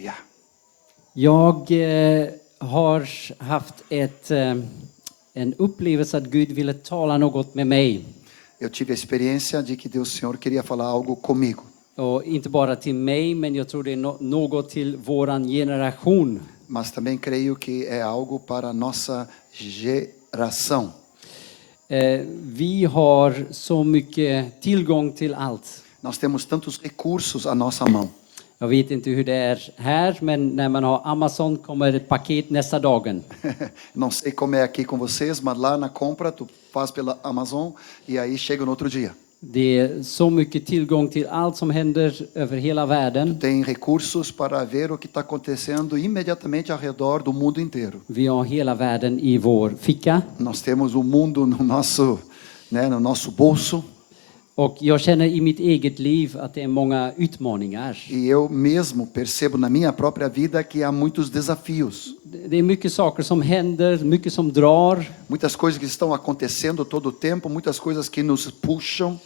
Aleluia. Jag har haft en upplevelse att Gud ville tala något med mig. Eu tive a experiência de que Deus Senhor queria falar algo comigo. Och inte bara till mig, men jag tror det är något till våran generation. Mas também creio que é algo para a nossa geração. Vi har så mycket tillgång till allt. Nós temos tantos recursos à nossa mão. Jag vet inte hur det är här, men när man har Amazon kommer ett paket nästa dagen. Não sei como é aqui com vocês, mas lá na compra tu faz pela Amazon e aí chega no outro dia. Det är så mycket tillgång till allt som händer över hela världen. Tem recursos para ver o que está acontecendo imediatamente ao redor do mundo inteiro. Vi har hela världen i vår ficka. Nós temos o mundo no nosso bolso. Och jag känner i mitt eget liv att det är många utmaningar. E eu mesmo percebo na minha própria vida que há muitos desafios. Det är mycket saker som händer, mycket som drar. Muitas coisas que estão acontecendo todo o tempo, muitas coisas que nos puxam.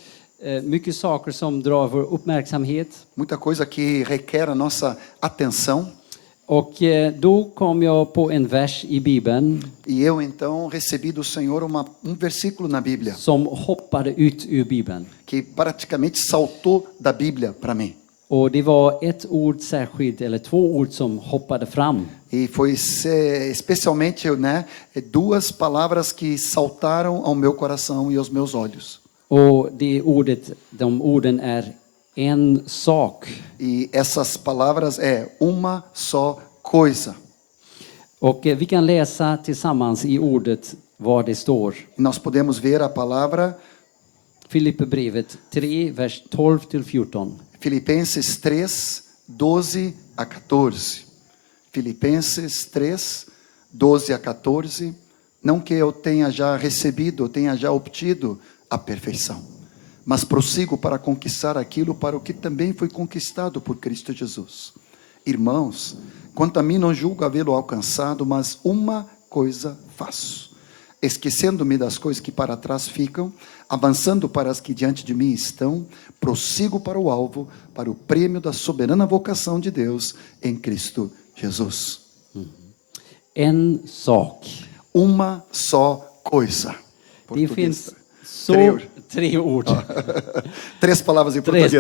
Mycket saker som drar vår uppmärksamhet. Muita coisa que requer a nossa atenção. Och då kom jag på en vers i Bibeln. E eu então recebi do Senhor versículo na Bíblia. Som hoppade ut ur Bibeln. Que praticamente saltou da Bíblia para mim. Och det var ett ord särskilt, eller två ord som hoppade fram. E foi especialmente, duas palavras que saltaram ao meu coração e aos meus olhos. Och de orden är en sak. E essas palavras é uma só coisa. Och vi kan läsa tillsammans i ordet vad det står. E nós podemos ver a palavra Filipperbrevet 3, vers 12-14. Filipenses 3, 12 a 14. Filipenses 3, 12 a 14. Não que eu tenha já recebido, tenha já obtido a perfeição, mas prossigo para conquistar aquilo para o que também foi conquistado por Cristo Jesus. Irmãos, quanto a mim não julgo havê-lo alcançado, mas uma coisa faço, esquecendo-me das coisas que para trás ficam, avançando para as que diante de mim estão, prossigo para o alvo, para o prêmio da soberana vocação de Deus em Cristo Jesus. En sak. Uma só coisa. Det finns tre ord. Três palavras em português.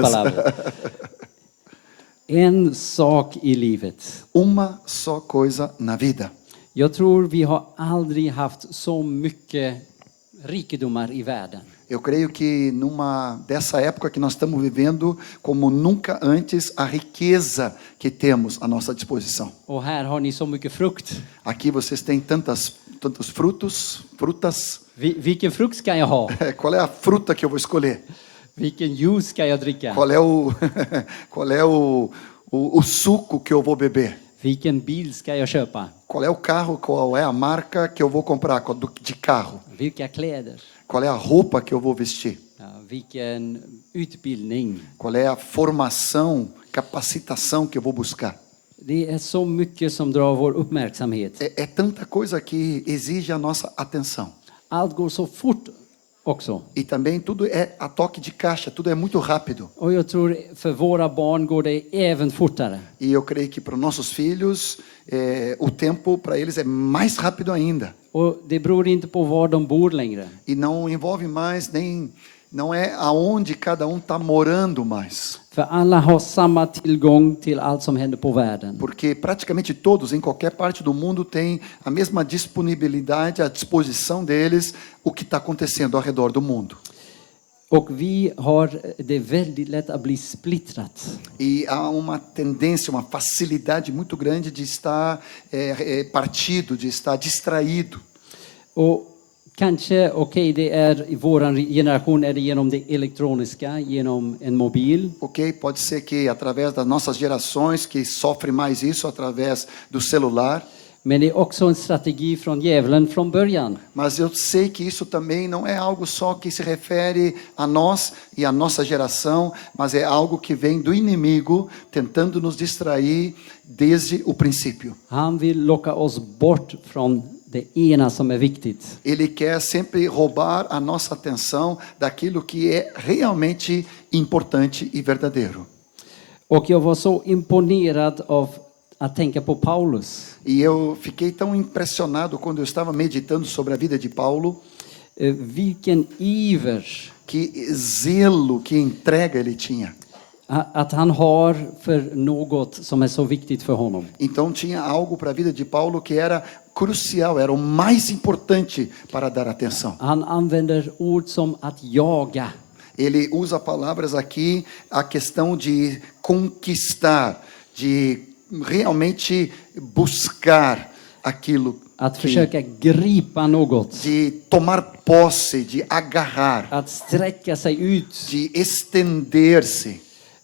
En sak i livet. Uma só coisa na vida. Jag tror vi har aldrig haft så mycket rikedomar i världen. Eu creio que dessa época que nós estamos vivendo, como nunca antes, a riqueza que temos à nossa disposição. Och här har ni så mycket frukt. Aqui vocês têm tantos frutas. Vilken frukt ska jag ha? Qual é a fruta que eu vou escolher? Vilken juice ska jag dricka? Qual é o suco que eu vou beber? Vilken bil ska jag köpa? Qual é o carro, qual é a marca que eu vou comprar de carro? Vilka kläder? Qual é a roupa que eu vou vestir? Vilken utbildning? Qual é a formação, capacitação que eu vou buscar? Det är så mycket som drar vår uppmärksamhet. É tanta coisa que exige a nossa atenção. Allt går så fort också. E também tudo é a toque de caixa, tudo é muito rápido. Och jag tror för våra barn går det även fortare. E eu creio que para os nossos filhos, o tempo para eles é mais rápido ainda. Och det beror inte på var de bor längre. E não envolve mais não é aonde cada está morando mais. För alla har samma tillgång till allt som händer på världen. Porque praticamente todos, em qualquer parte do mundo, têm a mesma disponibilidade, à disposição deles, o que está acontecendo ao redor do mundo. Och vi har det väldigt lätt att bli splittrat. E há uma tendência, uma facilidade muito grande de estar partido, de estar distraído. Och kanske, det är i vår generation är det genom det elektroniska, genom en mobil. Pode ser que através das nossas gerações que sofrem mais isso através do celular. Men det är också en strategi från djävulen från början. Mas eu sei que isso também não é algo só que se refere a nós e a nossa geração, mas é algo que vem do inimigo tentando nos distrair desde o princípio. Han vill locka oss bort från det ena som är viktigt. Ele quer sempre roubar a nossa atenção daquilo que é realmente importante e verdadeiro. Och jag var så imponerad av att tänka på Paulus. E eu fiquei tão impressionado quando eu estava meditando sobre a vida de Paulo, Vilken iver que zelo, que entrega ele tinha. att han har för något som är så viktigt för honom. Então tinha algo para a vida de Paulo que era crucial, era o mais importante para dar atenção. Han använder ord som att jaga. Ele usa palavras aqui, a questão de conquistar, de realmente buscar aquilo, Att försöka gripa något. de tomar posse, de agarrar, Att sträcka sig ut. de estender-se.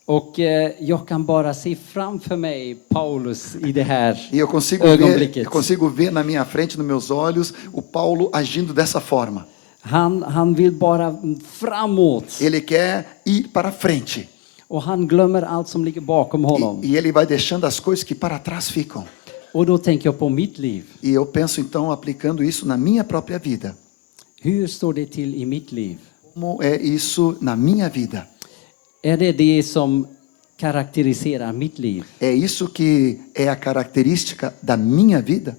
Och jag kan bara se framför mig Paulus i det här E eu ögonblicket. consigo ver na minha frente, nos meus olhos, o Paulo agindo dessa forma. Han vill bara framåt. Ele quer ir para frente. Och han glömmer allt som ligger bakom honom. E ele vai deixando as coisas que para trás ficam. Och då tänker jag på mitt liv. E eu penso então aplicando isso na minha própria vida. Hur står det till i mitt liv? Como é isso na minha vida? Är det det som karaktäriserar mitt liv? É isso que é a característica da minha vida?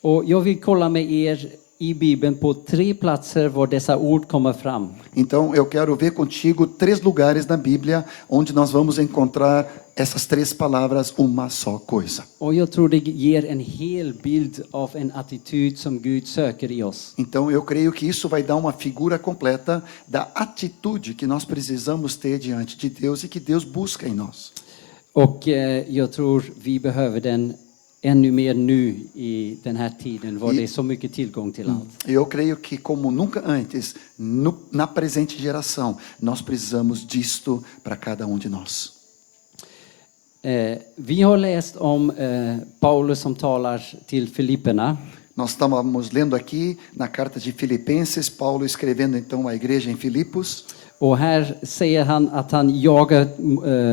Och jag vill kolla med er i Bibeln på 3 platser var dessa ord kommer fram. Então eu quero ver contigo 3 lugares na Bíblia onde nós vamos encontrar essas 3 palavras, uma só coisa. Och jag tror det ger en hel bild av en attityd som Gud söker i oss. Então eu creio que isso vai dar uma figura completa da atitude que nós precisamos ter diante de Deus e que Deus busca em nós. Och jag tror vi behöver den ännu mer nu i den här tiden var det är så mycket tillgång till allt. Eu creio que como nunca antes, na presente geração, nós precisamos disto para cada um de nós. Vi har läst om Paulus som talar till Filipperna. Nós estávamos lendo aqui na carta de Filipenses, Paulo escrevendo então à igreja em Filipos. Och här säger han att han jagar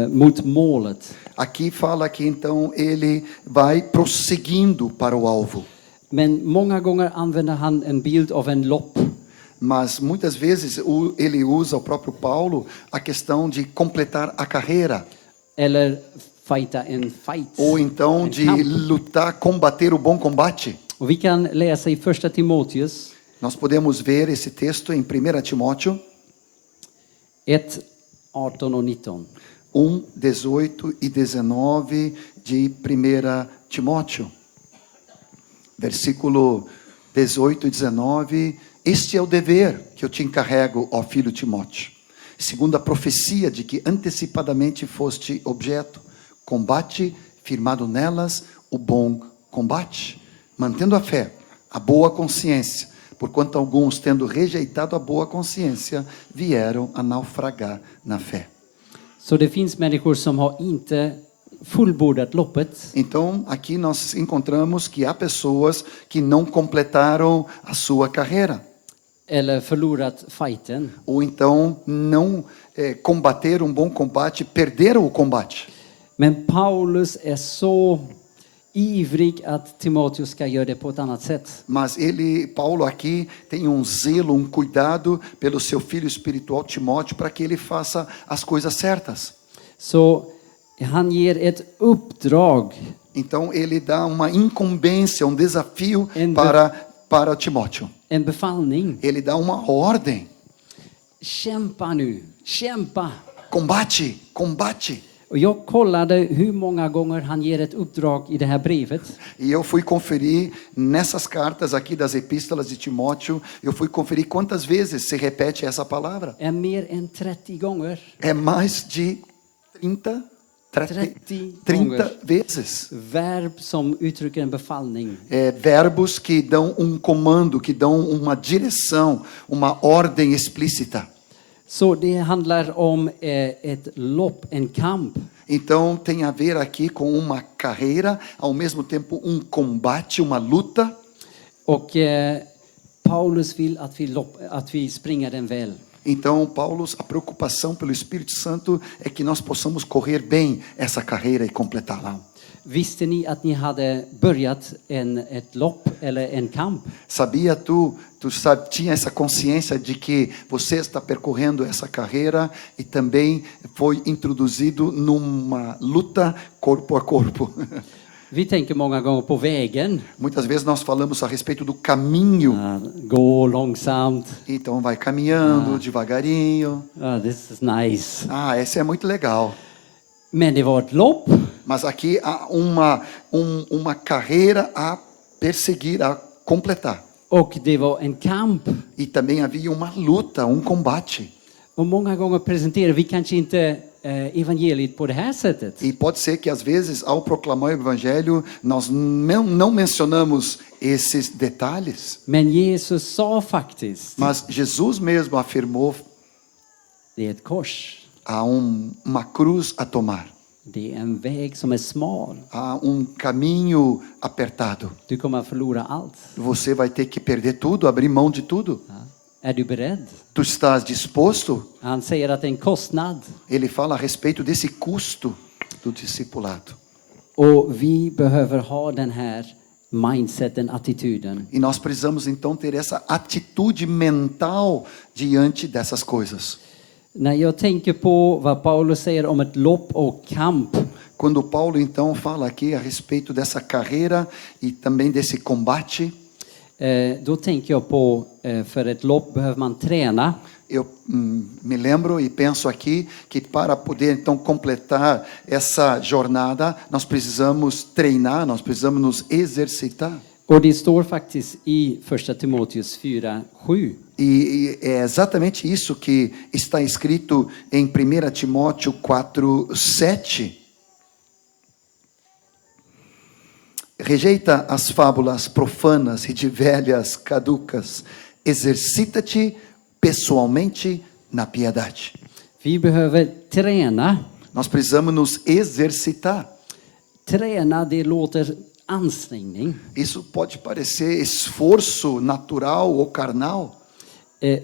mot målet. Aqui fala que então ele vai prosseguindo para o alvo. Men många gånger använder han en bild av en lopp. Mas muitas vezes ele usa, o próprio Paulo, a questão de completar a carreira. Eller fighta en fight. Ou então En de kamp. lutar, combater o bom combate. Och vi kan läsa i första Timoteus Nós podemos ver esse texto em 1 Timóteo 1, 18 och 19. 18 e 19 de 1 Timóteo. Versículo 18 e 19. Este é o dever que eu te encarrego, ó filho Timóteo. Segundo a profecia de que antecipadamente foste objeto, combate, firmado nelas, o bom combate, mantendo a fé, a boa consciência, porquanto alguns, tendo rejeitado a boa consciência, vieram a naufragar na fé. Så det finns människor som har inte fullbordat loppet. Então, aqui nós encontramos que há pessoas que não completaram a sua carreira, Eller förlorat fighten. ou então não combateram um bom combate, perderam o combate. Men Paulus är så ivrig att Timoteus ska göra det på ett annat sätt. Mas Paulo aqui tem um zelo, cuidado pelo seu filho espiritual Timóteo para que ele faça as coisas certas. Så han ger ett uppdrag. Então ele dá uma incumbência, um desafio para Timóteo. En befallning. Ele dá uma ordem. Kämpa nu. Kämpa. Combate, combate. Och jag kollade hur många gånger han ger ett uppdrag i det här brevet. E eu fui conferir nessas cartas aqui das epístolas de Timóteo, eu fui conferir quantas vezes se repete essa palavra. Är mer än 30 gånger. É mais de 30 gånger. vezes. Verb som uttrycker en befallning. Verbos que dão um comando, que dão uma direção, uma ordem explícita. Så det handlar om ett lopp, en kamp. Então tem a ver aqui com uma carreira, ao mesmo tempo um combate, uma luta. Och Paulus vill att vi springer den väl. Então, a preocupação pelo Espírito Santo é que nós possamos correr bem essa carreira e completá-la. Visste ni att ni hade börjat ett lopp eller en kamp? Sabia tinha essa consciência de que você está percorrendo essa carreira e também foi introduzido numa luta corpo a corpo. Vi tänker många gånger på vägen. Muitas vezes nós falamos a respeito do caminho. Gå långsamt. Então vai caminhando devagarinho. This is nice. Esse é muito legal. Men det var ett lopp. Mas aqui há uma carreira a perseguir, a completar. Och det var en kamp. E também havia uma luta, um combate. Och många gånger presenterar vi kanske inte evangeliet på det här sättet. E pode ser que às vezes, ao proclamar o evangelho, nós não mencionamos esses detalhes. Men Jesus sa faktiskt, Mas Jesus mesmo afirmou: det är ett kors. há uma cruz a tomar. Det är en väg som är smal. Há caminho apertado. Du kommer att förlora allt. Você vai ter que perder tudo, abrir mão de tudo. Är du beredd? Tu estás disposto? Han säger att det är en kostnad. Ele fala a respeito desse custo do discipulado. Och vi behöver ha den här mindseten, attityden. E nós precisamos então ter essa atitude mental diante dessas coisas. När jag tänker på vad Paulus säger om ett lopp och kamp, Quando Paulo então fala aqui a respeito dessa carreira e também desse combate, då tänker jag på för ett lopp behöver man träna. eu me lembro e penso aqui que para poder então completar essa jornada, nós precisamos treinar, nós precisamos nos exercitar. Och det står faktiskt i första Timoteus 4:7. E é exatamente isso que está escrito em 1 Timóteo 4:7. Rejeita as fábulas profanas e de velhas caducas. Exercita-te pessoalmente na piedade. Vi behöver träna. Nós precisamos nos exercitar. Träna, det låter ansträngning. Isso pode parecer esforço natural ou carnal.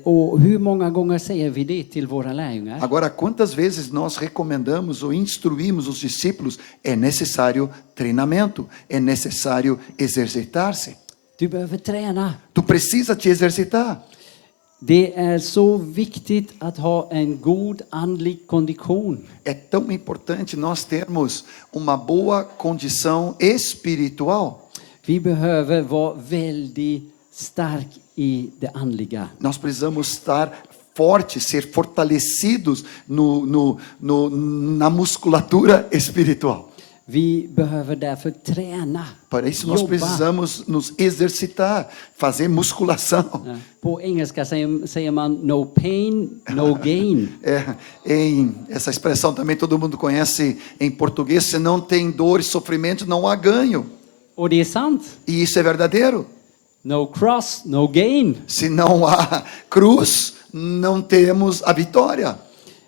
Och hur många gånger säger vi det till våra lärjungar? Agora, quantas vezes nós recomendamos ou instruímos os discípulos? É necessário treinamento, é necessário exercitar-se. Du behöver träna. Tu precisa te exercitar. Det är så viktigt att ha en god andlig kondition. É tão importante nós termos uma boa condição espiritual. Vi behöver vara väldigt stark i det andliga. Nós precisamos estar fortes, ser fortalecidos na musculatura espiritual. Vi behöver därför träna. Para isso nós precisamos nos exercitar, fazer musculação. På engelska säger man no pain, no gain. Essa expressão também todo mundo conhece em português: se não tem dor e sofrimento, não há ganho. Och det är sant. E isso é verdadeiro. No cross, no gain. Se não há cruz, não temos a vitória.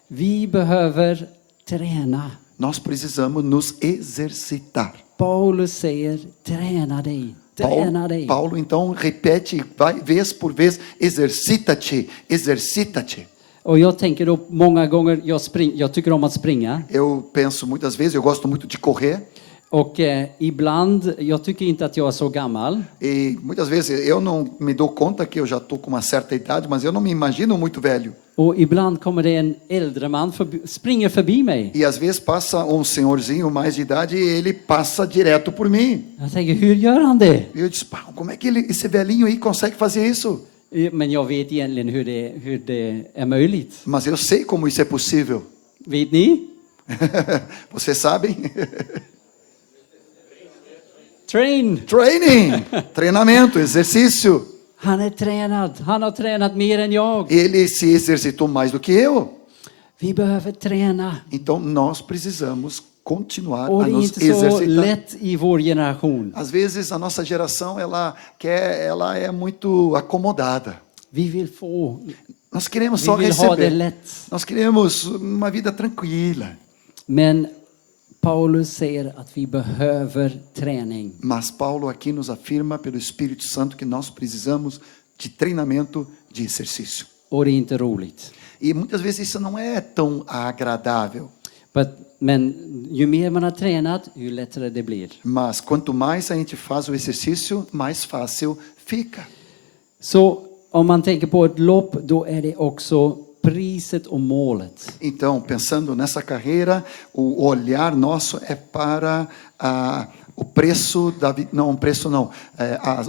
Vi behöver träna. Nós precisamos nos exercitar. Paulus säger träna dig. Träna dig. Paulo então repete vez por vez: exercita-te, exercita-te. Och jag tänker då många gånger, jag tycker om att springa. Eu penso muitas vezes, eu gosto muito de correr. Och ibland, jag tycker inte att jag är så gammal. E muitas vezes eu não me dou conta que eu já estou com uma certa idade, mas eu não me imagino muito velho. Och ibland kommer det en äldre man springer förbi mig. E às vezes passa senhorzinho mais de idade e ele passa direto por mim. Jag tänker, hur gör han det? E eu disse: como é que esse velhinho aí consegue fazer isso? Men jag vet egentligen hur det är möjligt. Mas eu sei como isso é possível. Vet ni? Vocês sabem? Training, treinamento, exercício. Han har tränat mer än jag. Ele se exercitou mais do que eu. Vi behöver träna. Então nós precisamos continuar Och a det är nos inte så exercitar. lätt i vår generation. Às vezes a nossa geração ela é muito acomodada. Vi vill få, Nós queremos vi só vill ha det receber. lätt. Nós queremos uma vida tranquila. Men Paulus säger att vi behöver träning. Mas Paulo aqui nos afirma pelo Espírito Santo que nós precisamos de treinamento, de exercício. Och det är inte roligt. E muitas vezes isso não é tão agradável. Men ju mer man har tränat, ju lättare det blir. Mas quanto mais a gente faz o exercício, mais fácil fica. Så om man tänker på ett lopp, då är det också priset och målet. Então, pensando nessa carreira, o olhar nosso é para o preço não, preço não,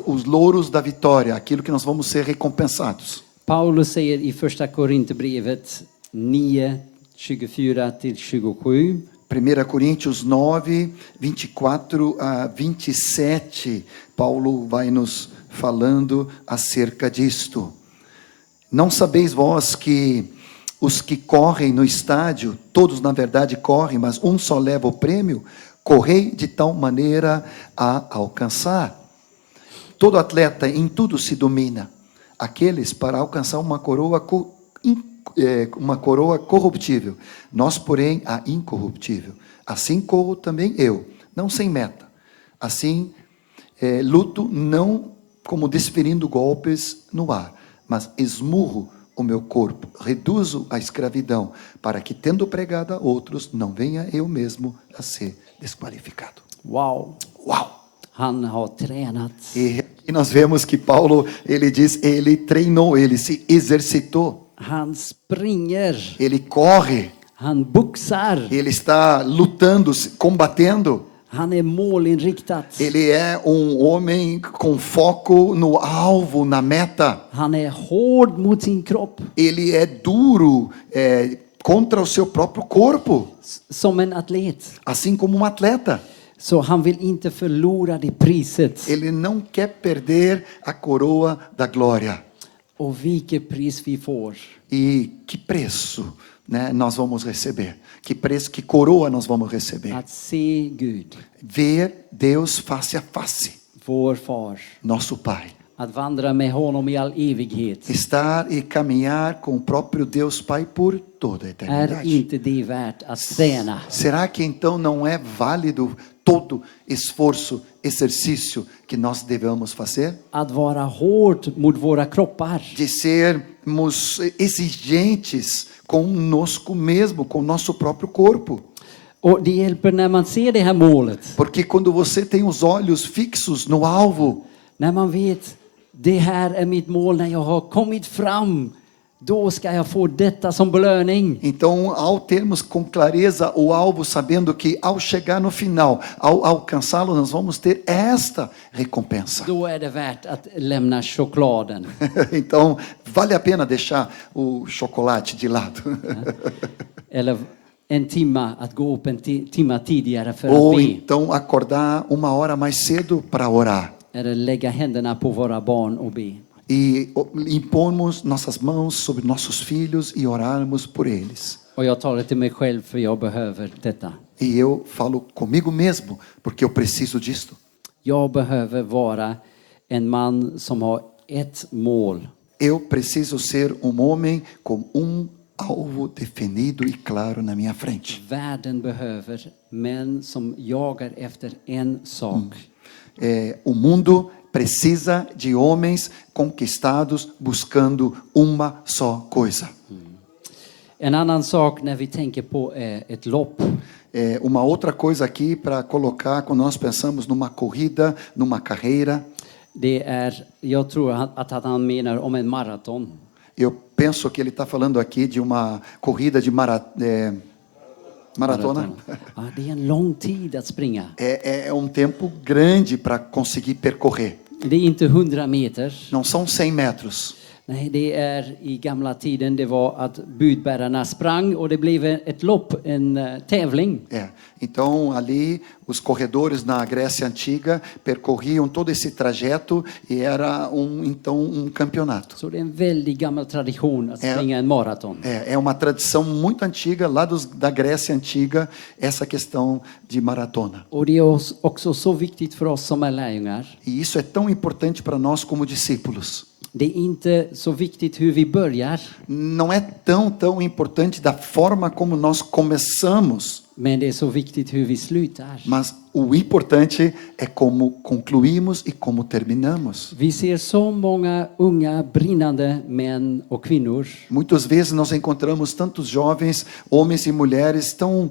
os louros da vitória, aquilo que nós vamos ser recompensados. Paulus säger i första Korinthierbrevet 9, 24-27. 1 Coríntios 9, 24 a 27, Paulo vai nos falando acerca disto. Não sabeis vós que os que correm no estádio, todos na verdade correm, mas um só leva o prêmio? Correi de tal maneira a alcançar. Todo atleta em tudo se domina. Aqueles para alcançar uma coroa corruptível. Nós, porém, a incorruptível. Assim corro também eu, não sem meta. Assim luto, não como desferindo golpes no ar, mas esmurro o meu corpo, reduzo a escravidão, para que, tendo pregado a outros, não venha eu mesmo a ser desqualificado. Wow, Uau! han har tränat. E nós vemos que Paulo, ele diz, ele treinou, ele se exercitou, Han springer, ele corre, han boxar, ele está lutando, combatendo. han är målinriktad. Ele é um homem com foco no alvo, na meta. Han är hård mot sin kropp. Ele é duro contra o seu próprio corpo, Som en atlet. assim como um atleta. Så han vill inte förlora det priset. Ele não quer perder a coroa da glória. Och vilket pris vi får. E que preço, né, nós vamos receber? Que preço, que coroa nós vamos receber? Att se Gud, Ver Deus face a face, vår far. nosso Pai. Att vandra med honom i all evighet. Estar e caminhar com o próprio Deus Pai por toda a Är eternidade. inte det värt att träna? Será que então não é válido todo esforço, exercício que nós devemos fazer? Att vara hård mot våra kroppar. De sermos exigentes conosco mesmo, com o nosso próprio corpo. Och det hjälper när man ser det här målet. Porque quando você tem os olhos fixos no alvo, När man vet, det här är mitt mål när jag har kommit fram. Då ska jag få detta som belöning. então ao termos com clareza o alvo, sabendo que ao chegar no final, ao alcançá-lo, nós vamos ter esta recompensa. Då är det värt att lämna chokladen. Então vale a pena deixar o chocolate de lado. Eller en timma, att gå upp en timma tidigare för Ou att be. então acordar uma hora mais cedo para orar. Eller lägga händerna på våra barn och be. E impormos nossas mãos sobre nossos filhos e orarmos por eles. Och jag tar det till mig själv för jag behöver detta. E eu falo comigo mesmo, porque eu preciso disto. Jag behöver vara en man som har ett mål. Eu preciso ser um homem com alvo definido e claro na minha frente. Världen behöver män som jagar efter en sak. O mundo precisa de homens conquistados buscando uma só coisa. En annan sak när vi tänker på ett lopp. Uma outra coisa aqui para colocar quando nós pensamos numa corrida, numa carreira. Det är, jag tror att han menar om en maraton. Eu penso que ele está falando aqui de uma corrida de maratona. Ja, det är en lång tid att springa. É um tempo grande para conseguir percorrer. Det är inte 100 meter. Não são 100 metros. Nej, det är i gamla tiden det var att budbärarna sprang och det blev ett lopp, en tävling. Então ali os corredores na Grécia antiga percorriam todo esse trajeto e era um campeonato. Så det är en väldigt gammal tradition att springa en maraton. É uma tradição muito antiga lá da Grécia antiga, essa questão de maratona. Och det är också så viktigt för oss som är lärjungar. E isso é tão importante para nós como discípulos. Det är inte så viktigt hur vi börjar, Não é tão importante da forma como nós começamos, men det är så viktigt hur vi slutar. mas o importante é como concluímos e como terminamos. Vi ser så många unga brinnande män och kvinnor Muitas vezes nós encontramos tantos jovens, homens e mulheres tão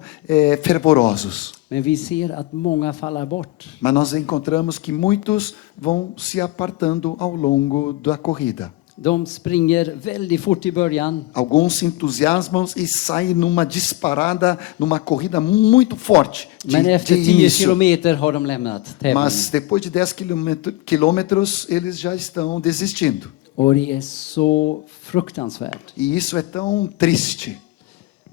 fervorosos, men vi ser att många faller bort. mas nós encontramos que muitos vão se apartando ao longo da corrida. De springer väldigt fort i början. Alguns se entusiasmam e saem numa disparada, numa corrida muito forte Men de efter 10 início. kilometer har de lämnat tävlingen. Mas depois de 10 quilômetros, eles já estão desistindo. Och det är så fruktansvärt. E isso é tão triste.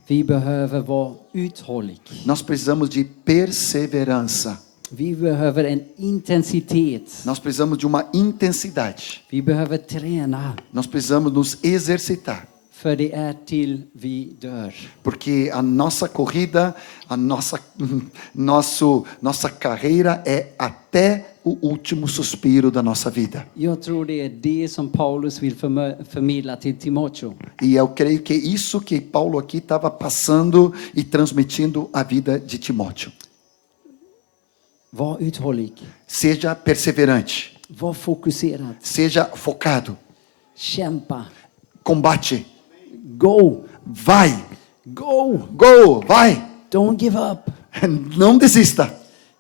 Vi behöver vara uthållig. Nós precisamos de perseverança. Vi behöver en intensitet. Nós precisamos de uma intensidade. Vi behöver träna. Nós precisamos nos exercitar. För det är till vi dör. Porque a nossa corrida, a nossa carreira é até o último suspiro da nossa vida. Jag tror det är det som Paulus vill förmedla till Timoteo. E eu creio que é isso que Paulo aqui estava passando e transmitindo à vida de Timóteo. Var uthållig. Seja perseverante, Var fokuserad. seja focado, Kämpa. combate, Go. vai, Go. vai, Don't give up. não desista,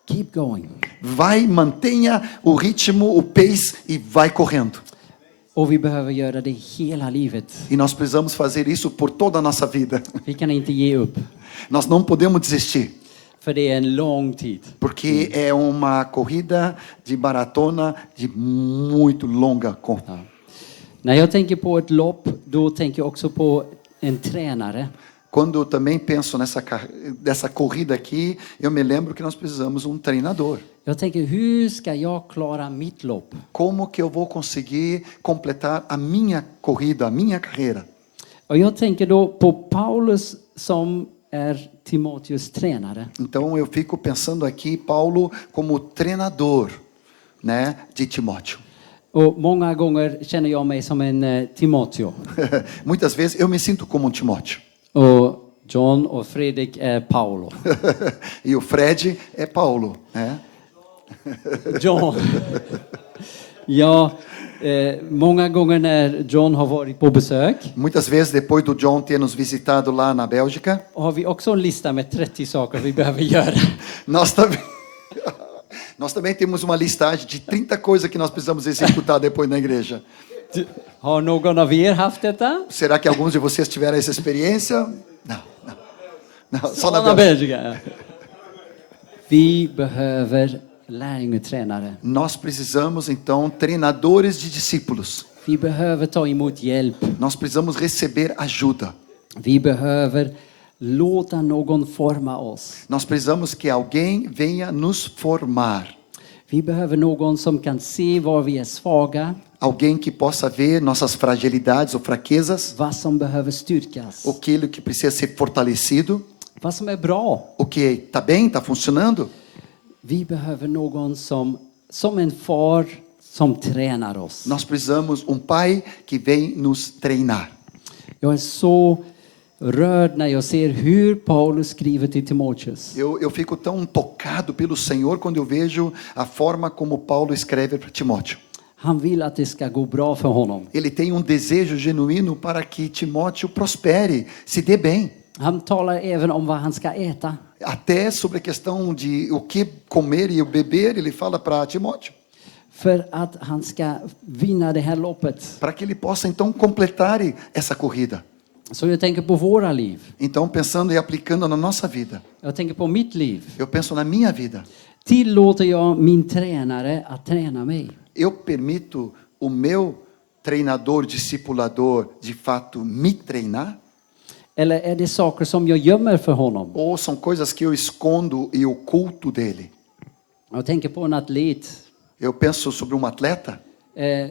Keep going. vai, mantenha o ritmo, o pace e vai correndo. Och vi behöver göra det hela livet. E nós precisamos fazer isso por toda a nossa vida. Vi kan inte ge upp. Nós não podemos desistir, För det är en lång tid. porque é uma corrida de maratona de muito longa. Ja. När jag tänker på ett lopp, då tänker jag också på en tränare. Quando eu também penso dessa corrida aqui, eu me lembro que nós precisamos um treinador. Jag tänker, hur ska jag klara mitt lopp? Como que eu vou conseguir completar a minha corrida, a minha carreira? Och jag tänker då på Paulus som är Timoteus tränare. Então eu fico pensando aqui Paulo como treinador, né, de Timóteo. Och många gånger känner jag mig som en Timoteo. Muitas vezes eu me sinto como um Timóteo. Och John och Fredrik är Paulo. E o Fred é Paulo, né? John. Ja, många gånger när John har varit på besök Muitas vezes depois do John ter nos visitado lá na Bélgica, har vi också en lista med 30 saker vi behöver göra. nós também temos uma listagem de 30 coisas que nós precisamos executar depois na igreja. Har någon av er haft detta? Será que alguns de vocês tiveram essa experiência? Não, só na Sådana Bélgica. Belgien. Vi behöver lärjungetränare. Nós precisamos então treinadores de discípulos. Vi behöver ta emot hjälp. Nós precisamos receber ajuda. Vi behöver låta någon forma oss. Nós precisamos que alguém venha nos formar. Vi behöver någon som kan se var vi är svaga, Alguém que possa ver nossas fragilidades ou fraquezas, vad som behöver styrkas, aquilo que precisa ser fortalecido, vad som är bra. o que está bem, está funcionando. Vi behöver någon som en far som tränar oss. Nós precisamos pai que vem nos treinar. Jag är så rörd när jag ser hur Paulus skriver till Timoteus. Eu fico tão tocado pelo Senhor quando eu vejo a forma como Paulo escreve para Timóteo. Han vill att det ska gå bra för honom. Ele tem desejo genuíno para que Timóteo prospere, se dê bem. Han talar även om vad han ska äta. Até sobre a questão de o que comer e o beber, ele fala para Timóteo. För att han ska vinna det här loppet. Para que ele possa então completar essa corrida. Så jag tänker på våra liv. Então, pensando e aplicando na nossa vida. Jag tänker på mitt liv. Eu penso na minha vida. Tillåter jag min tränare att träna mig? Eu permito o meu treinador, discipulador, de fato, me treinar? Eller är det saker som jag gömmer för honom? Ou são coisas que eu escondo e oculto dele? Jag tänker på en atlet Eu penso sobre atleta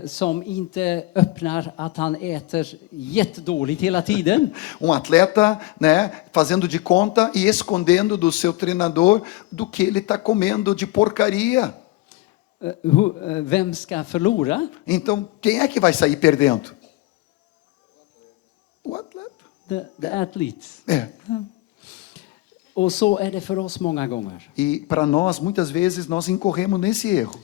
som inte öppnar att han äter jättedåligt hela tiden. Atleta, né, fazendo de conta e escondendo do seu treinador do que ele está comendo de porcaria. Vem ska förlora? Então, quem é que vai sair perdendo? O atleta. The athletes. É. Och så är det för oss många gånger. E para nós, muitas vezes, nós incorremos nesse erro.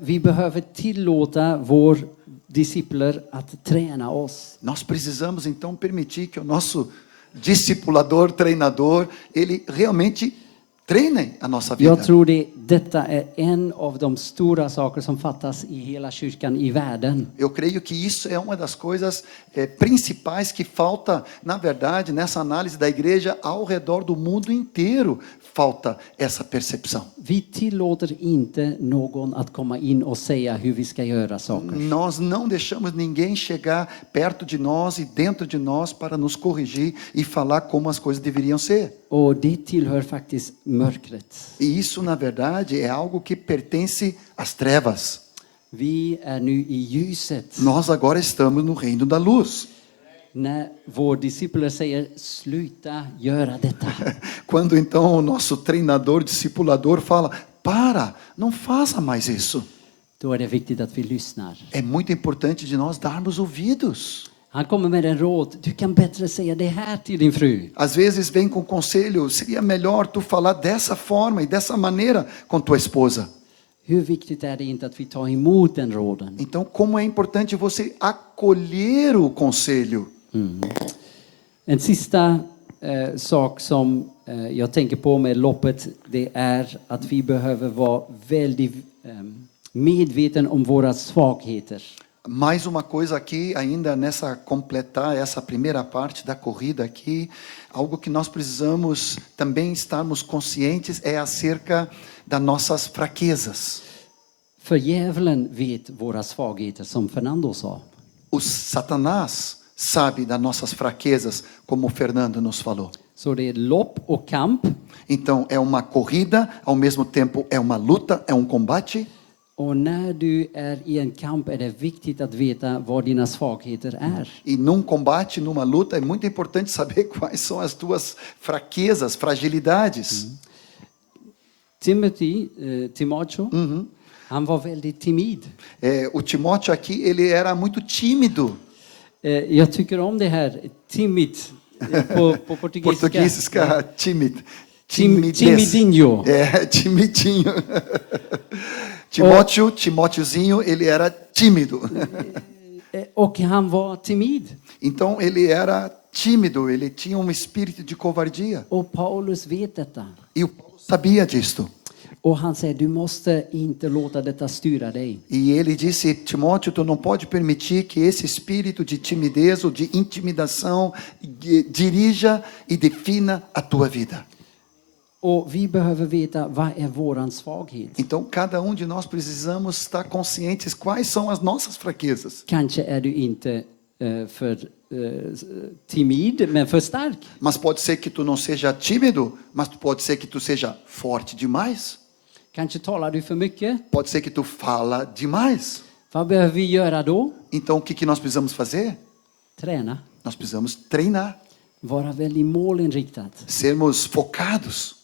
Vi behöver tillåta vår discipler att träna oss. Nós precisamos, então, permitir que o nosso discipulador, treinador, ele realmente Treinem a nossa vida. Jag tror detta är en av de stora saker som fattas i hela kyrkan i världen. Eu creio que isso é uma das coisas principais que falta, na verdade, nessa análise da igreja ao redor do mundo inteiro. Falta essa percepção. Vi tillåter inte någon att komma in och säga hur vi ska göra saker. Nós não deixamos ninguém chegar perto de nós e dentro de nós para nos corrigir e falar como as coisas deveriam ser. Och det tillhör faktiskt mörkret. E isso, na verdade, é algo que pertence às trevas. Vi är nu i ljuset. Nós agora estamos no reino da luz. När vår discipler säger sluta göra detta. Quando então o nosso treinador, discipulador fala, para, não faça mais isso. Då är det viktigt att vi lyssnar. É muito importante de nós darmos ouvidos. Han kommer med en råd. Du kan bättre säga det här till din fru. Às vezes vem com conselho, seria melhor tu falar dessa forma e dessa maneira com tua esposa. Hur viktigt är det inte att vi tar emot den råden? Então, como é importante você acolher o conselho. En sista sak som jag tänker på med loppet, det är att vi behöver vara väldigt medveten om våra svagheter. Mais uma coisa aqui, ainda nessa completar essa primeira parte da corrida aqui, algo que nós precisamos também estarmos conscientes é acerca das nossas fraquezas. För djävulen vet våra svagheter, som Fernando sa. O Satanás sabe das nossas fraquezas, como o Fernando nos falou. Så det är lopp och kamp. Então, é uma corrida, ao mesmo tempo é uma luta, é um combate. Och när du är i en kamp är det viktigt att veta vad dina svagheter är. E num combate, numa luta, é muito importante saber quais são as tuas fraquezas, fragilidades. Timoteo, han var väldigt timid. O Timóteo aqui, ele era muito tímido. Jag tycker om det här timid på portugisiska. Português, tímido. Timidinho. Timidinho. Timóteozinho, ele era tímido. Och han var timid. Então, ele era tímido, ele tinha um espírito de covardia. Och Paulus vet detta. E o Paulo sabia disto. Och han säger, du måste inte låta detta styra dig. E ele disse, Timóteo, tu não pode permitir que esse espírito de timidez ou de intimidação dirija e defina a tua vida. Och vi behöver veta vad är våran svaghet. Então, cada de nós precisamos estar conscientes quais são as nossas fraquezas. Kanske är du inte för timid, men för stark. Mas pode ser que tu não seja tímido, mas pode ser que tu seja forte demais. Kanske talar du för mycket. Pode ser que tu fala demais. Vad behöver vi göra då? Então, o que nós precisamos fazer? Träna. Nós precisamos treinar. Vara väldigt målinriktad. Sermos focados.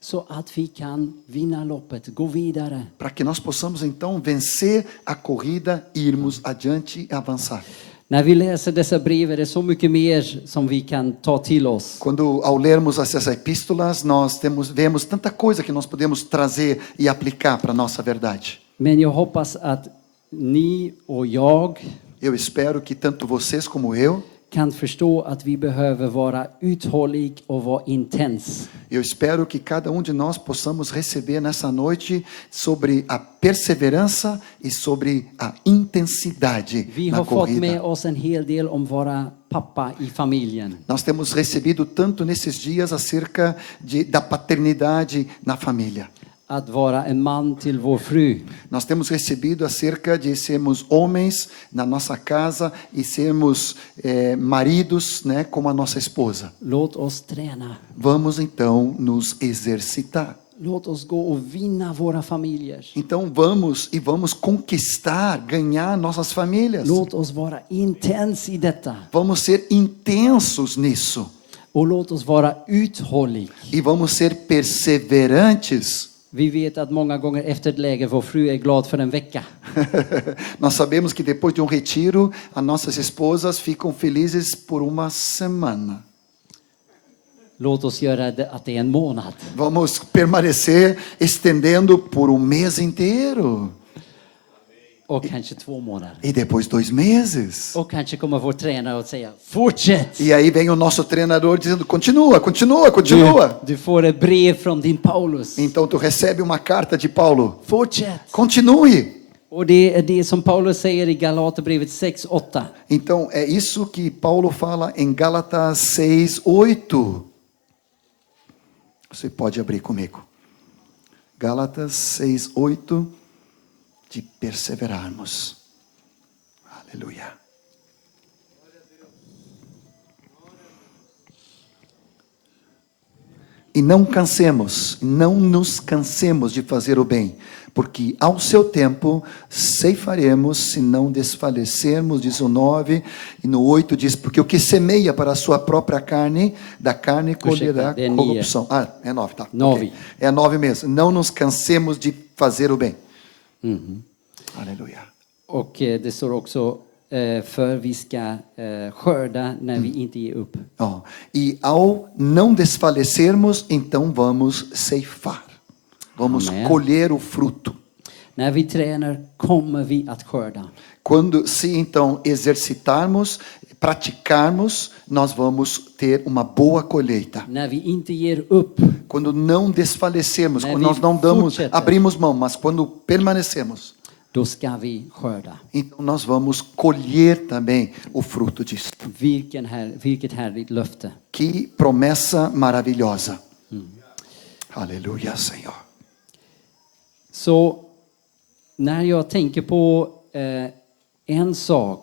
Så att vi kan vinna loppet, gå vidare. Para que nós possamos, então, vencer a corrida, irmos adiante e avançar. När vi läser dessa brev är det så mycket mer som vi kan ta till oss. Quando, ao lermos essas epístolas, nós vemos tanta coisa que nós podemos trazer e aplicar para a nossa verdade. Men jag hoppas att ni och jag Eu espero que tanto vocês como eu kan förstå att vi behöver vara uthållig och vara intens. Eu espero que cada de nós possamos receber nessa noite sobre a perseverança e sobre a intensidade Vi na har fått med corrida. oss en hel del om vara pappa i familjen. Nós temos recebido tanto nesses dias acerca da paternidade na família. Att vara en man till vår fru. Nós temos recebido acerca de sermos homens na nossa casa e sermos maridos, né, como a nossa esposa. Låt oss träna. Vamos então nos exercitar. Låt oss gå och vinna våra familjer. Então vamos conquistar, ganhar nossas famílias. Låt oss vara intens i detta. Vamos ser intensos nisso. Och låt oss vara uthållig. E vamos ser perseverantes. Vi vet att många gånger efter ett läger vår fru är glad för en vecka. Nós sabemos que depois de retiro, as nossas esposas ficam felizes por uma semana. Låt oss göra det att det är en månad. Vamos permanecer estendendo por mês inteiro. Och kanske 2 månader. E depois 2 meses. Och kanske kommer vår tränare att säga, fortsätt! E aí vem o nosso treinador dizendo, continua, continua, continua. Du får ett brev från din Paulus. Então tu recebe uma carta de Paulo. Fortsätt! Continue. Och det är det som Paulus säger i Galaterbrevet 6:8. Então é isso que Paulo fala em Gálatas 6:8. Você pode abrir comigo. Gálatas 6:8, de perseverarmos. Aleluia. E não nos cansemos de fazer o bem, porque ao seu tempo ceifaremos se não desfalecermos, diz o 9, e no 8 diz, porque o que semeia para a sua própria carne, da carne colherá corrupção. Ah, é 9, tá. 9. Okay. É 9 mesmo. Não nos cansemos de fazer o bem. Aleluia. Och det står också, för vi ska skörda när vi inte ger upp. Oh, e ao não desfalecermos, então vamos ceifar. Vamos Amém. colher o fruto. När vi tränar kommer vi att skörda. Se então exercitarmos, praticarmos, nós vamos ter uma boa colheita. När vi inte ger upp, Quando não desfalecermos, När quando vi nós não damos, fortsätter. abrimos mão, mas quando permanecemos, då ska vi skörda. então nós vamos colher também o fruto disso. Vilket härligt löfte. Que promessa maravilhosa. Aleluia, Senhor. Så när jag tänker på en sak,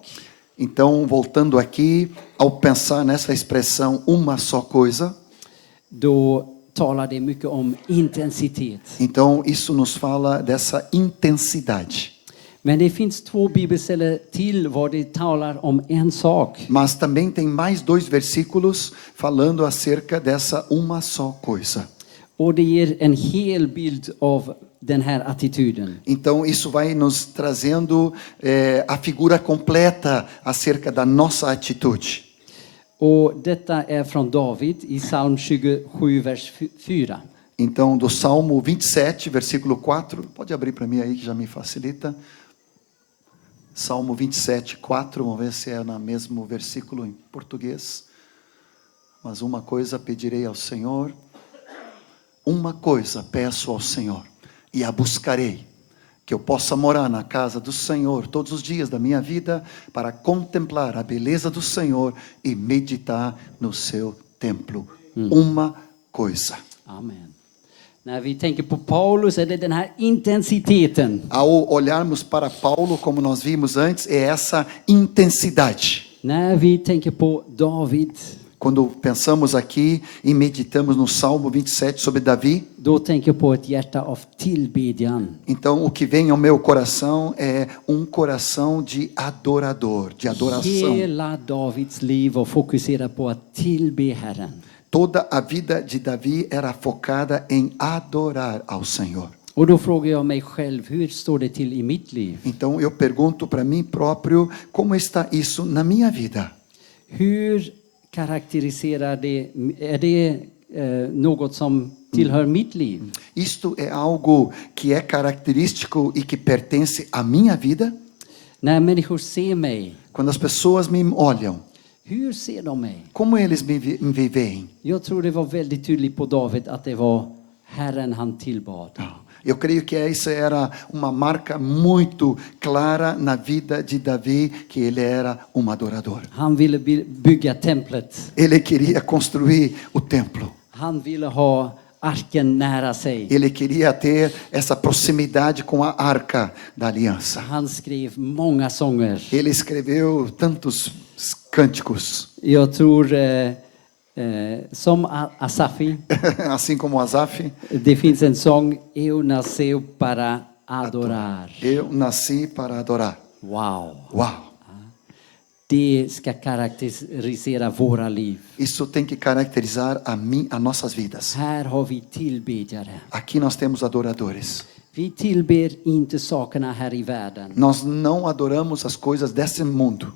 Então, voltando aqui, ao pensar nessa expressão, uma só coisa, då talar det mycket om intensitet. então isso nos fala dessa intensidade. Men det finns 2 bibelställen till var det talar om en sak. Mas também tem mais 2 versículos falando acerca dessa uma só coisa. Och det ger en hel bild av den här attityden. Então, isso vai nos trazendo a figura completa acerca da nossa atitude. Och detta är från David i psalm 27, vers 4. Então, do Salmo 27, versículo 4, pode abrir para mim aí que já me facilita. Salmo 27, 4, vamos ver se é no mesmo versículo em português. Mas uma coisa pedirei ao Senhor, uma coisa peço ao Senhor, e a buscarei, que eu possa morar na casa do Senhor todos os dias da minha vida, para contemplar a beleza do Senhor e meditar no seu templo. Uma coisa. Amen. När vi tänker på Paulus är det den här intensiteten. Ao olharmos para Paulo, como nós vimos antes, é essa intensidade. När vi tänker på David, Quando pensamos aqui e meditamos no Salmo 27 sobre Davi, då tänker jag på ett hjärta av tillbedjan. então o que vem ao meu coração é um coração de adorador, de adoração. Hela Davids liv var fokuserat på att tillbe Herren. Toda a vida de Davi era focada em adorar ao Senhor. Och då frågar jag mig själv, hur står det till i mitt liv? Então eu pergunto para mim próprio, como está isso na minha vida? Hur karaktäriserar det, är det något som tillhör mitt liv? Isto é algo que é característico e que pertence à minha vida? När människor ser mig, Quando as pessoas me olham, hur ser de mig? como eles me veem? Jag tror det var väldigt tydligt på David att det var Herren han tillbad. Eu creio que essa era uma marca muito clara na vida de Davi, que ele era um adorador. Han ville bygga templet. Ele queria construir o templo. Han ville ha arken nära sig. Ele queria ter essa proximidade com a arca da aliança. Han skrev många sånger. Ele escreveu tantos cânticos. Jag tror som Asafi, Assim como Asaf, det finns en sång, Eu nasceu para adorar. eu nasci para adorar. Wow. Uau! Det ska karaktärisera våra liv. Isso tem que caracterizar a nossas vidas. Här har vi tillbedjare. Aqui nós temos adoradores. Vi tillber inte sakerna här i världen. Nós não adoramos as coisas desse mundo.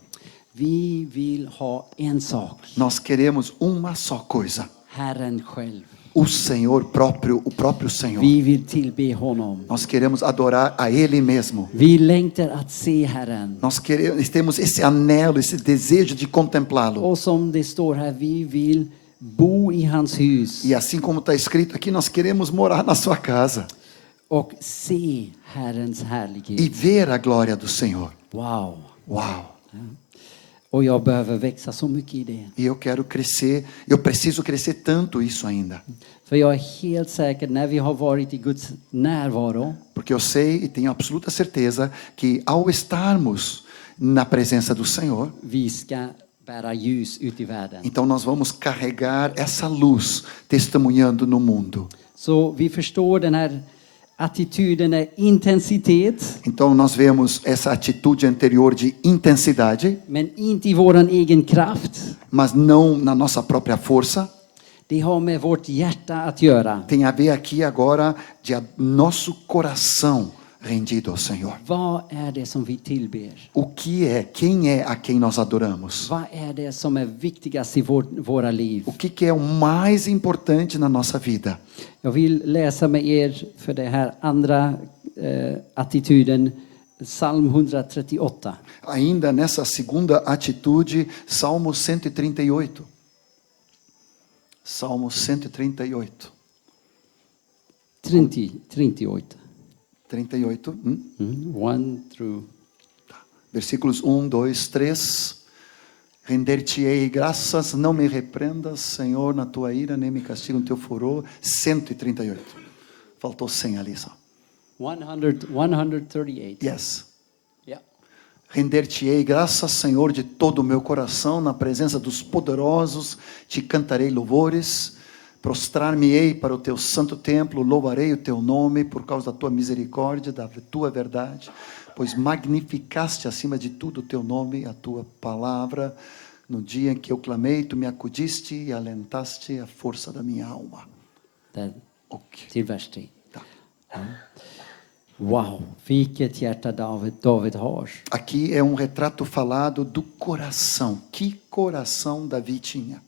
Vi vill ha en sak. Nós queremos uma só coisa. Herren själv. o Senhor próprio, o próprio Senhor. Vi vill tillbe honom. Nós queremos adorar a Ele mesmo. Vi längtar att se Herren. Nós temos esse anelo, esse desejo de contemplá-lo. Och som det står här, vi vill bo i hans hus E assim como está escrito aqui, nós queremos morar na sua casa och se Herrens e härlighet. ver a glória do Senhor. Wow. Uau! Och jag behöver växa så mycket i det. E eu quero crescer, eu preciso crescer tanto isso ainda. För jag är helt säker, när vi har varit i Guds närvaro, Porque eu sei e tenho absoluta certeza que ao estarmos na presença do Senhor, vi ska bära ljus ut i världen. então nós vamos carregar essa luz testemunhando no mundo. Så vi förstår den här attityden är intensitet, Então nós vemos essa atitude anterior de intensidade, men inte i våran egen kraft. mas não na nossa própria força. Det har med vårt hjärta att göra. Tem a ver aqui agora de nosso coração rendido ao Senhor. Vad är det som vi tillber? O que é, quem é a quem nós adoramos? Vad är det som är viktigast i våra liv? O que é o mais importante na nossa vida? Jag vill läsa med er för det här andra attityden, psalm 138. Ainda nessa segunda atitude, Salmo 138. Salmo 138. 38. 38. 1 through. Versículos 1, 2, 3. Render-te-ei graças, não me repreendas, Senhor, na tua ira, nem me castigue no teu furor. 138. Faltou 100 ali só. 138. Yes. Yeah. Render-te-ei graças, Senhor, de todo o meu coração, na presença dos poderosos, te cantarei louvores. Prostrar-me-ei para o teu santo templo, louvarei o teu nome por causa da tua misericórdia, da tua verdade, pois magnificaste acima de tudo o teu nome, a tua palavra. No dia em que eu clamei, tu me acudiste e alentaste a força da minha alma. Där, Okay. till vers 3. Tá. Wow, vilket hjärta David har. Aqui é retrato falado do coração. Que coração Davi tinha?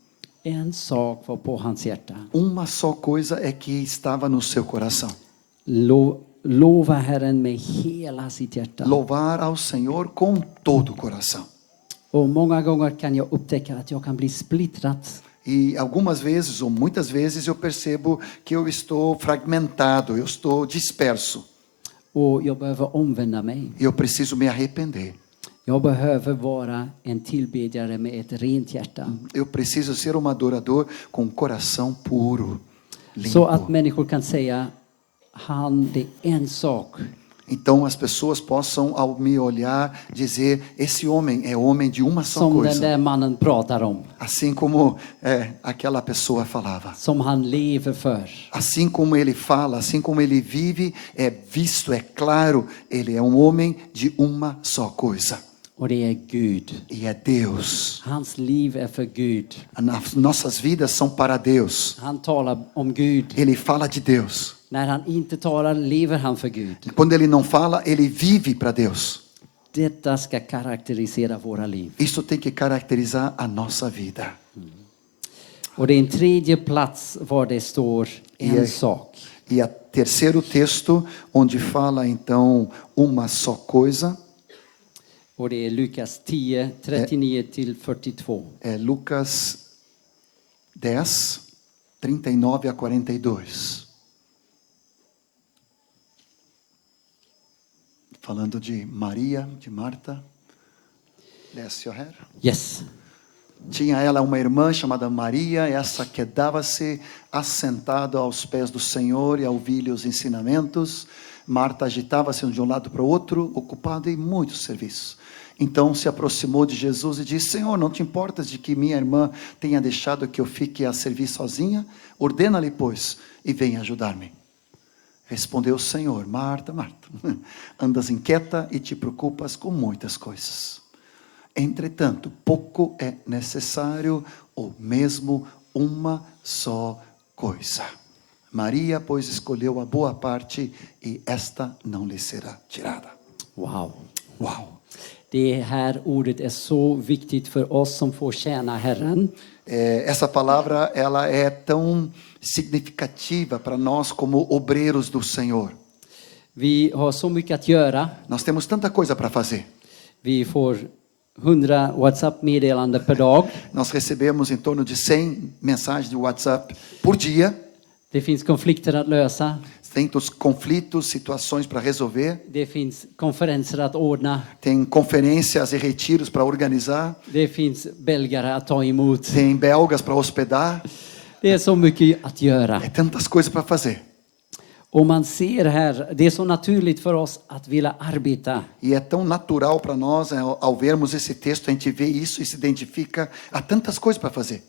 En sak var på hans hjärta. Uma só coisa é que estava no seu coração. Lova Herren med hela sitt hjärta. Louvar ao Senhor com todo o coração. Och många gånger kan jag upptäcka att jag kan bli splittrad. E algumas vezes, ou muitas vezes, eu percebo que eu estou fragmentado, eu estou disperso. Och jag behöver omvända mig. E eu preciso me arrepender. Jag behöver vara en tillbedjare med ett rent hjärta. Eu preciso ser um adorador com um coração puro, Så att limpo. människor kan säga, det är en sak. Então as pessoas possam, ao me olhar, dizer: esse homem é homem de uma só Som den coisa. där mannen pratar om. Assim como aquela pessoa falava. Som han lever för. Assim como ele fala, assim como ele vive, é visto, é claro, ele é um homem de uma só coisa. Och det är Gud. E é Deus. Hans liv är för Gud. As nossas vidas são para Deus. Han talar om Gud. Ele fala de Deus. När han inte talar lever han för Gud. Quando ele não fala, ele vive para Deus. Detta ska karaktärisera våra liv. Isso tem que caracterizar a nossa vida. Och det är en tredje plats var det står en sak. E a terceiro texto, onde fala então uma só coisa, Och det är Lukas 10, 39 till 42. é Lucas 10, 39 a 42. Falando de Maria, de Marta. Desce, Herr. Yes. Tinha ela uma irmã chamada Maria, essa quedava-se assentada aos pés do Senhor e a ouvir-lhe os ensinamentos. Marta agitava-se de um lado para o outro, ocupada em muitos serviços. Então se aproximou de Jesus e disse: Senhor, não te importas de que minha irmã tenha deixado que eu fique a servir sozinha? Ordena-lhe, pois, e venha ajudar-me. Respondeu o Senhor: Marta, Marta, andas inquieta e te preocupas com muitas coisas. Entretanto, pouco é necessário, ou mesmo uma só coisa. Maria, pois, escolheu a boa parte e esta não lhe será tirada. Wow. Uau! Det här ordet är så viktigt för oss som får tjäna Herren. Essa palavra ela é tão significativa para nós como obreiros do Senhor. Vi har så mycket att göra. Nós temos tanta coisa para fazer. Vi får 100 WhatsApp-meddelanden per dag. Nós recebemos em torno de 100 mensagens de WhatsApp por dia. Det finns konflikter att lösa. Tem conflitos, situações para resolver. Det finns konferenser att ordna. Tem conferências e retiros para organizar. Det finns belgare att ta emot. Tem belgas para hospedar. Det är så mycket att göra. É tantas coisas para fazer. Och man ser här, det är så naturligt för oss att vilja arbeta. E é tão natural para nós, ao vermos esse texto, a gente vê isso e se identifica. Há tantas coisas para fazer.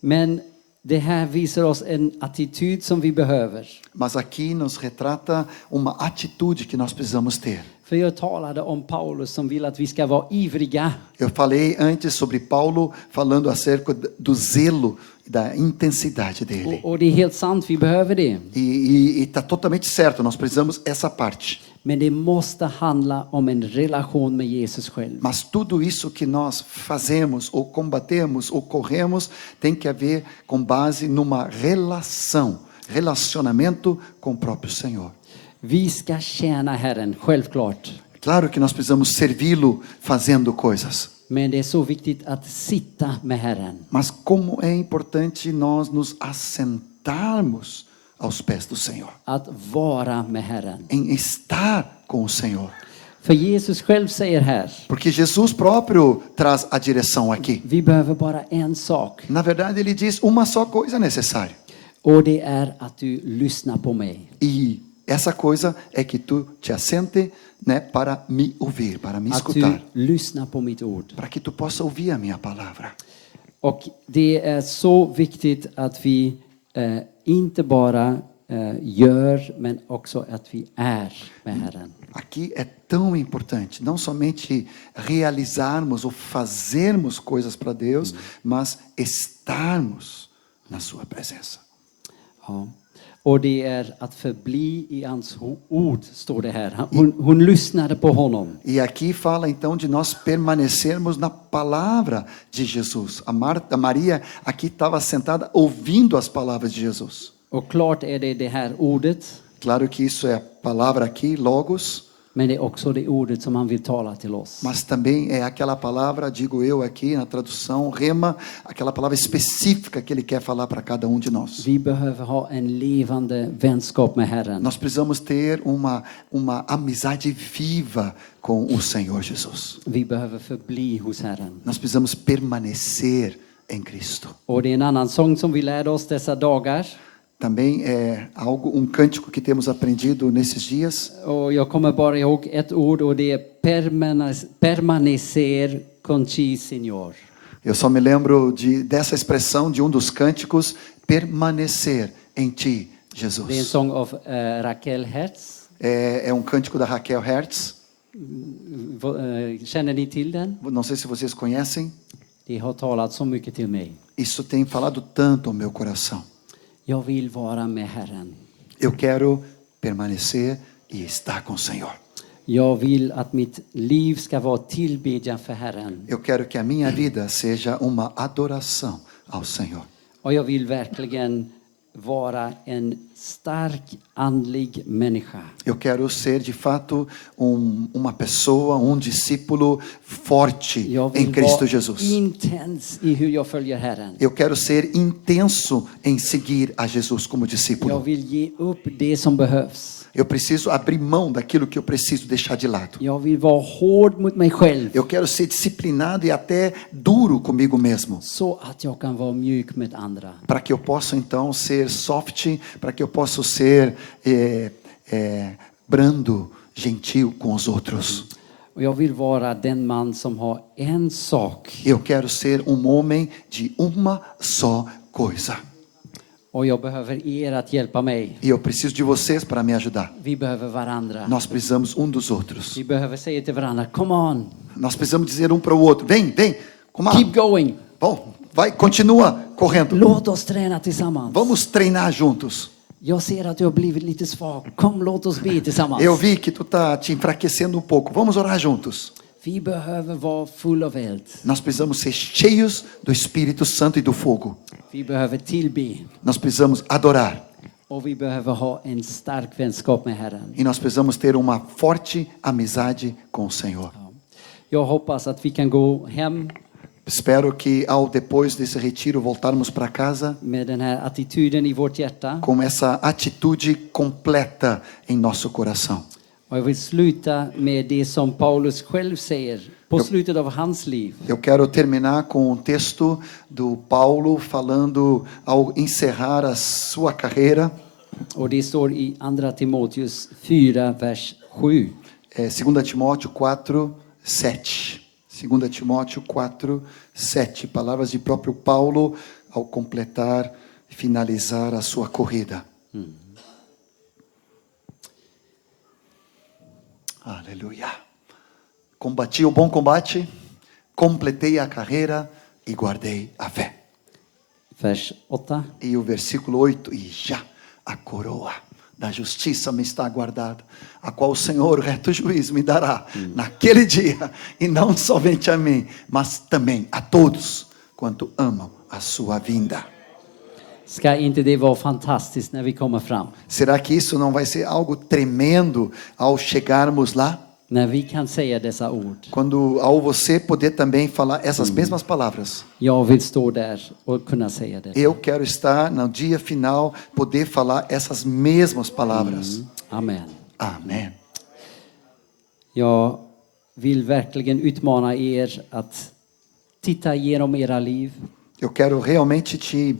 Men det här visar oss en attityd som vi behöver. Mas aqui nos retrata uma atitude que nós precisamos ter. För jag talade om Paulus som vill att vi ska vara ivriga. Eu falei antes sobre Paulo falando acerca do zelo, da intensidade dele. Och det är helt sant, vi behöver det. E está totalmente certo, nós precisamos essa parte. Men det måste handla om en relation med Jesus själv. Mas tudo isso que nós fazemos, ou combatemos, ou corremos, tem que haver com base numa relacionamento com o próprio Senhor. Vi ska tjäna Herren, självklart. Claro que nós precisamos servi-lo fazendo coisas. Men det är så viktigt att sitta med Herren. Mas como é importante nós nos assentarmos aos pés do Senhor. Att vara med Herren. Em estar com o Senhor. För Jesus själv säger här. Porque Jesus próprio traz a direção aqui. Vi behöver bara en sak. Na verdade, ele diz uma só coisa necessária. Och det är att du lyssnar på mig. E essa coisa é que tu te assente, né, para me ouvir, para me Att escutar. du lyssnar på mitt ord. Para que tu possa ouvir a minha palavra. Och det är så viktigt att vi inte bara gör, men också att vi är med Herren. Aqui é tão importante, não somente realizarmos ou fazermos coisas para Deus, mas estarmos na sua presença. Ja. Och det är att förbli i hans ord, står det här. Hon lyssnade på honom. E aqui fala então de nós permanecermos na palavra de Jesus. A Maria aqui estava sentada ouvindo as palavras de Jesus. Och klart är det här ordet, Claro que isso é a palavra aqui, logos, men det är också det ordet som han vill tala till oss. mas também é aquela palavra, digo eu aqui na tradução, rema, aquela palavra específica que ele quer falar para cada um de nós. Vi behöver ha en levande vänskap med Herren. Nós precisamos ter uma amizade viva com o Senhor Jesus. Vi behöver förbli hos Herren. Nós precisamos permanecer em Cristo. Och det är en annan sång som vi lärde oss dessa dagar. Também é cântico que temos aprendido nesses dias. Och jag kommer bara ihåg ett ord och det är permanecer con ti, Señor. Eu só me lembro dessa expressão de um dos cânticos, permanecer em ti, Jesus. Det är en sång av Raquel Hertz. É cântico da Raquel Hertz. Känner ni till den? Não sei se vocês conhecem. Det har talat så mycket till mig. Isso tem falado tanto ao meu coração. Jag vill vara med Herren. Eu quero permanecer e estar com o Senhor. Jag vill att mitt liv ska vara tillbedjan för Herren. Eu quero que a minha vida seja uma adoração ao Senhor. Och jag vill verkligen vara en stark andlig människa. Eu quero ser de fato uma pessoa, discípulo forte Jag em vill Cristo vara Jesus. intens i hur jag följer Herren. Eu quero ser intenso em seguir a Jesus como Jag discípulo. vill ge upp det som behövs. Eu preciso abrir mão daquilo que eu preciso deixar de lado. Jag vill vara hård mot mig själv. Eu quero ser disciplinado e até duro comigo mesmo, Så att jag kan vara mjuk med andra. para que eu possa então ser soft, para que eu possa ser brando, gentil com os outros. Och jag vill vara den man som har en sak. Eu quero ser homem de uma só coisa. Och jag behöver er att hjälpa mig. E eu preciso de vocês para me ajudar. Vi behöver varandra. Nós precisamos dos outros. Vi behöver säga till varandra, come on, Nós precisamos dizer para o outro: vem, come on. keep going. Bom, vai, continua correndo. Låt oss träna tillsammans. Vamos treinar juntos. Jag ser att du har blivit lite svag. Kom, låt oss be tillsammans. Eu vi que tu tá te enfraquecendo pouco. Vamos orar juntos. Vi behöver vara full av eld. Nós precisamos ser cheios do Espírito Santo e do fogo. Vi behöver tillbe. Nós precisamos adorar. Och vi behöver ha en stark vänskap med Herren. E nós precisamos ter uma forte amizade com o Senhor. Jag hoppas att vi kan gå hem Espero que depois desse retiro voltarmos para casa med den här attityden i vårt hjärta. com essa atitude completa em nosso coração. Och jag vill sluta med det som Paulus själv säger på slutet av hans liv. Eu quero terminar com um texto do Paulo falando ao encerrar a sua carreira. Och det står i Andra Timoteus 4, vers 7. 2 Timóteo 4, 7. 2 Timóteo 4, 7. Palavras de próprio Paulo ao completar e finalizar a sua corrida. Aleluia. Combati o bom combate, completei a carreira e guardei a fé. Vers 8. E o versículo 8, e já a coroa da justiça me está guardada, a qual o Senhor, reto juiz, me dará naquele dia, e não somente a mim, mas também a todos quanto amam a sua vinda. Ska inte det vara fantastiskt när vi kommer fram? Será que isso não vai ser algo tremendo ao chegarmos lá? När vi kan säga dessa ord. Quando ao você poder também falar essas mesmas palavras. Jag vill stå där och kunna säga det. Eu quero estar no dia final, poder falar essas mesmas palavras. Amen. Amém. Jag vill verkligen utmana er att titta igenom era liv. Eu quero realmente te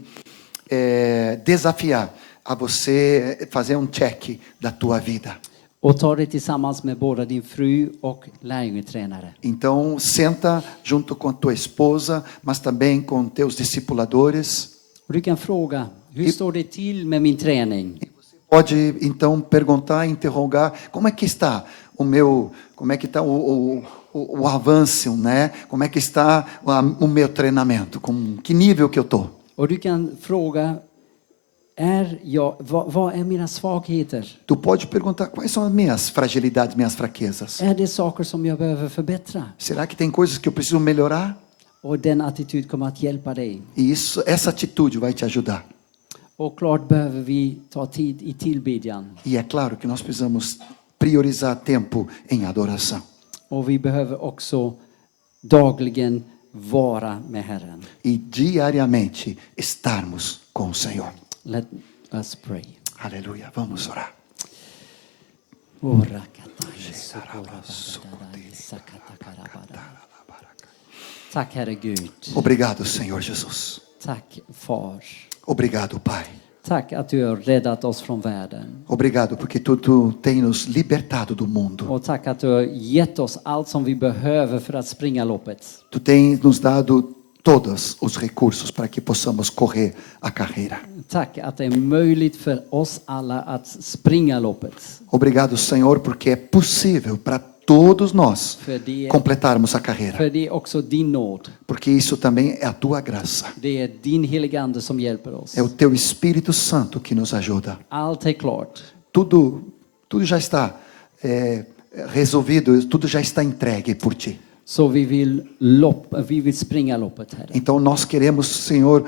desafiar a você fazer um check da tua vida. Och ta det tillsammans med både din fru och lärjungetränare. Então, senta junto com a tua esposa, mas também com teus discipuladores. Och du kan fråga, hur står det till med min träning? Pode então perguntar, interrogar, como é que está o avanço, né? Como é que está o meu treinamento? Com que nível que eu tô? Och du kan fråga, vad är mina svagheter? Tu pode perguntar quais são as minhas fragilidades, minhas fraquezas. Är det saker som jag behöver förbättra? Será que tem coisas que eu preciso melhorar? Och den attityd kommer att hjälpa dig. E essa atitude vai te ajudar. Och klart behöver vi ta tid i tillbedjan. E é claro que nós precisamos priorizar tempo em adoração. Och vi behöver också dagligen vara med Herren. E diariamente estarmos com o Senhor. Let us pray. Aleluia. Vamos orar. Tack Herre Gud. Obrigado, Senhor Jesus. Tack Far. Obrigado, Pai. Tack att du har räddat oss från världen. Obrigado porque tu tem nos libertado do mundo. Och tack att du har gett oss allt som vi behöver för att springa loppet. Tu tens nos dado todos os recursos para que possamos correr a carreira. Tack att det är möjligt för oss alla att springa loppet. Obrigado, Senhor, porque é possível para todos nós completarmos a carreira. För det är också din nåd. Porque isso também é a tua graça. Det är din helige ande som hjälper oss. É o teu Espírito Santo que nos ajuda. Allt är klart. Tudo já está resolvido, tudo já está entregue por ti. Så vi vill springa loppet, Herre. Então nós queremos, Senhor,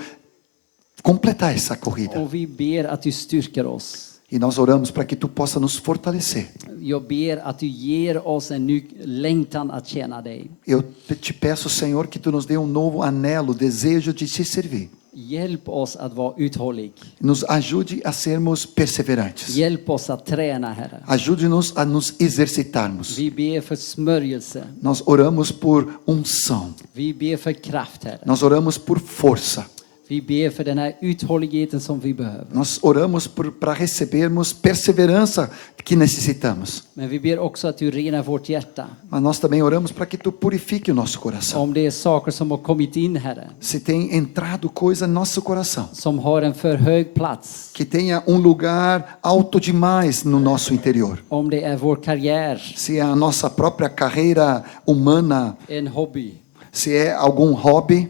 completar essa corrida. Och vi ber att du styrker oss. E nós oramos para que tu possa nos fortalecer. Jag ber att du ger oss en ny längtan att tjäna dig. Eu te peço, Senhor, que tu nos dê novo anelo, desejo de te servir. Hjälp oss att vara uthållig. Nos ajude a sermos perseverantes. Hjälp oss att träna, Herre. Ajude-nos a nos exercitarmos. Vi ber för smörjelse. Nós oramos por unção. Vi ber för kraft, Herre. Nós oramos por força. Vi ber för den här uthålligheten som vi behöver. Nós oramos para recebermos perseverança que necessitamos. Men vi ber också att du renar vårt hjärta. Mas nós também oramos para que tu purifique o nosso coração. Om det är saker som har kommit in, Herre. Se tem entrado coisa no nosso coração. Som har en för hög plats. Que tenha lugar alto demais no nosso interior. Om det är vår karriär. Se é a nossa própria carreira humana. En hobby. Se é algum hobby.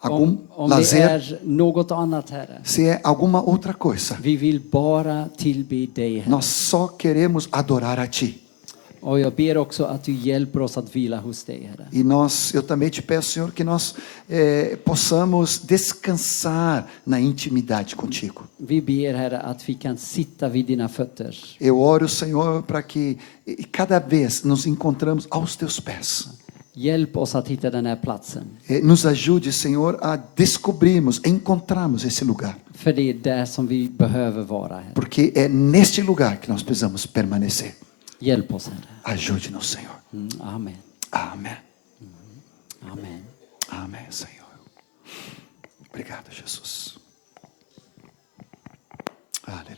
Algum om lazer, det är något annat, Herre. Se é alguma outra coisa. Vi vill bara tillbe dig, Herre. Nós só queremos adorar a ti. Och jag ber också att du hjälper oss att vila hos dig, Herre. E eu também te peço, Senhor, que nós possamos descansar na intimidade contigo. Vi ber, Herre, att vi kan sitta vid dina fötter. Eu oro, Senhor, para que cada vez nos encontramos aos teus pés. Hjälp oss att hitta den här platsen. Nos ajude, Senhor, a descobrirmos, a encontrarmos esse lugar. För det är där som vi behöver vara, Herre. Porque é neste lugar que nós precisamos permanecer. Hjälp oss, Herre. Ajude-nos, Senhor. Amen. Amém. Amen. Amém, Senhor. Obrigado, Jesus. Aleluia.